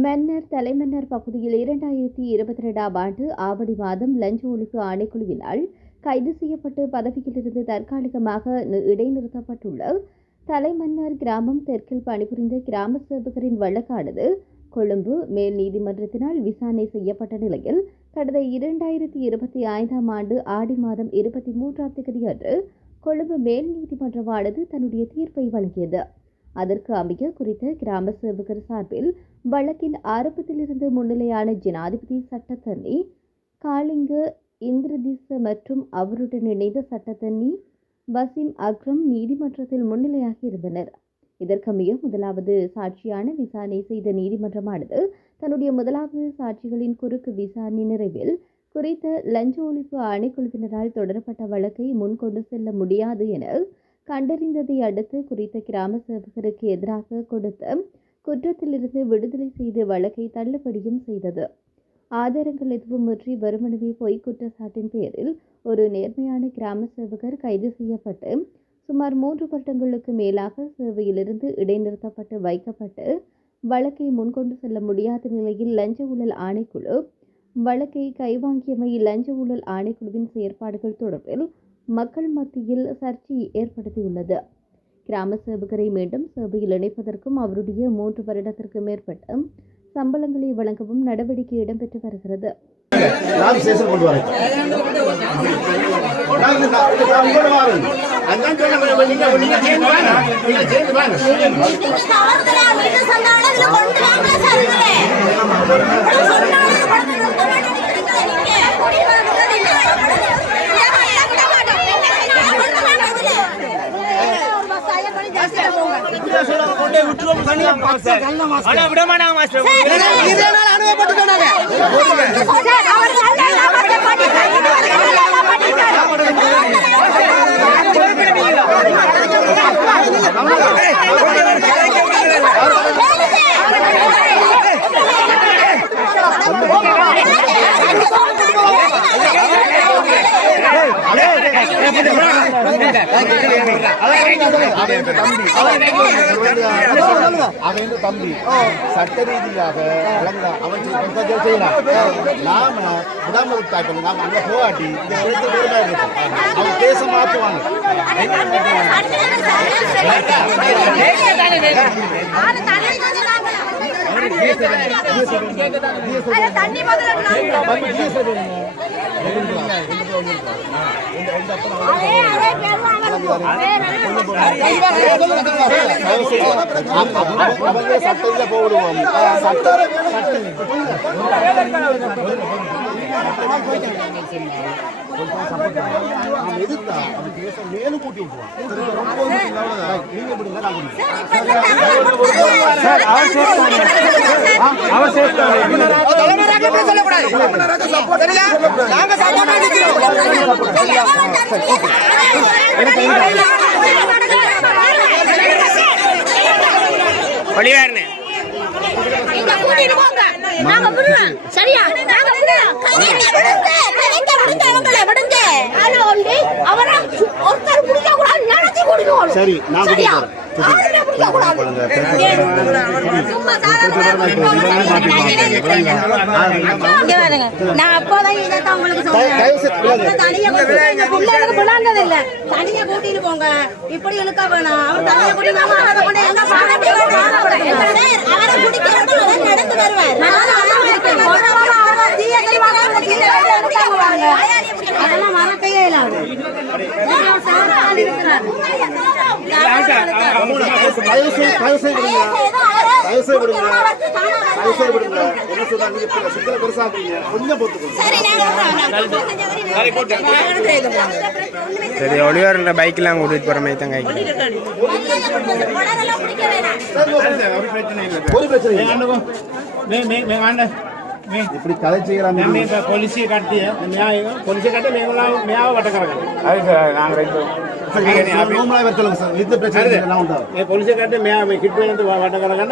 மன்னர் தலைமன்னர் பகுதியில் 2022ஆம் ஆண்டு ஆவணி மாதம் லஞ்ச ஒழிப்பு ஆணைக்குழுவினால் கைது செய்யப்பட்டு பதவியிலிருந்து தற்காலிகமாக இடைநிறுத்தப்பட்டுள்ள தலைமன்னர் கிராமம் தெற்கில் பணிபுரிந்த கிராம சேவகரின் வழக்கானது கொழும்பு மேல் நீதிமன்றத்தினால் விசாரணை செய்யப்பட்ட நிலையில் கடந்த 2025ஆம் ஆண்டு ஆடி மாதம் 23ஆம் தேதியன்று கொழும்பு மேல் நீதிமன்றமானது தன்னுடைய தீர்ப்பை வழங்கியது. அதற்கு அமைய குறித்த கிராம சேவகர் சார்பில் வழக்கின் ஆரம்பத்திலிருந்து முன்னிலையான ஜனாதிபதி சட்டத்தரணி காளிங்க இந்திரதிச மற்றும் அவருடன் இணைந்த சட்டத்தரணி வசீம் அக்ரம் நீதிமன்றத்தில் முன்னிலையாகி இருந்தனர். இதற்கமைய முதலாவது சாட்சியான விசாரணை செய்த நீதிமன்றமானது தன்னுடைய முதலாவது சாட்சிகளின் குறுக்கு விசாரணை நிறைவில் குறித்த லஞ்ச ஒழிப்பு ஆணைக்குழுவினரால் தொடரப்பட்ட வழக்கை முன்கொண்டு செல்ல முடியாது என கண்டறிந்ததை அடுத்து குறித்த கிராம சேவகருக்கு எதிராக கொடுத்த குற்றத்திலிருந்து விடுதலை செய்து வழக்கை தள்ளுபடியும் செய்தது. ஆதாரங்கள் எதுவுமின்றி வெறுமனவே பொய் குற்றச்சாட்டின் பேரில் ஒரு நேர்மையான கிராம சேவகர் கைது செய்யப்பட்டு சுமார் 3 வருடங்களுக்கு மேலாக சேவையிலிருந்து இடைநிறுத்தப்பட்டு வைக்கப்பட்டு வழக்கை முன்கொண்டு செல்ல முடியாத நிலையில் லஞ்ச ஊழல் ஆணைக்குழு வழக்கை கைவாங்கியமை லஞ்ச ஊழல் ஆணைக்குழுவின் செயற்பாடுகள் தொடர்பில் மக்கள் மத்தியில் சர்ச்சையை ஏற்படுத்தியுள்ளது. கிராம சேவகரை மீண்டும் சேவையில் இணைப்பதற்கும் அவருடைய 3 வருடத்திற்கு மேற்பட்ட சம்பளங்களை வழங்கவும் நடவடிக்கை இடம்பெற்று வருகிறது. தம்பி சட்ட ரீதியாக நாம விடாம நாம அங்க போகாட்டி இந்த அவங்க கேச மாற்றுவாங்க. சட்டையில போடுவோம் எதிர்த்தா அவன் கேச மேலும் கூட்டி சரி நான் அப்போதான் இதான் உங்களுக்கு சொல்றேன். தனியா கூட்டிட்டு போங்க. இப்படி இழுக்க வேணாம். அவர் தனியா கூட்டிட்டு நடந்து வருவார். அதெல்லாம் மறக்கையே இல்லாது. சரி ஒளிவார பைக்கெல்லாம் கூட்டிட்டு போற மாதிரி தான் இப்படி கதை செய்யலாம். போலீஸை கட்டி மேவ வட்டக்கறங்க போலீஸை கட்டி கிட்ட வட்டக்கறங்க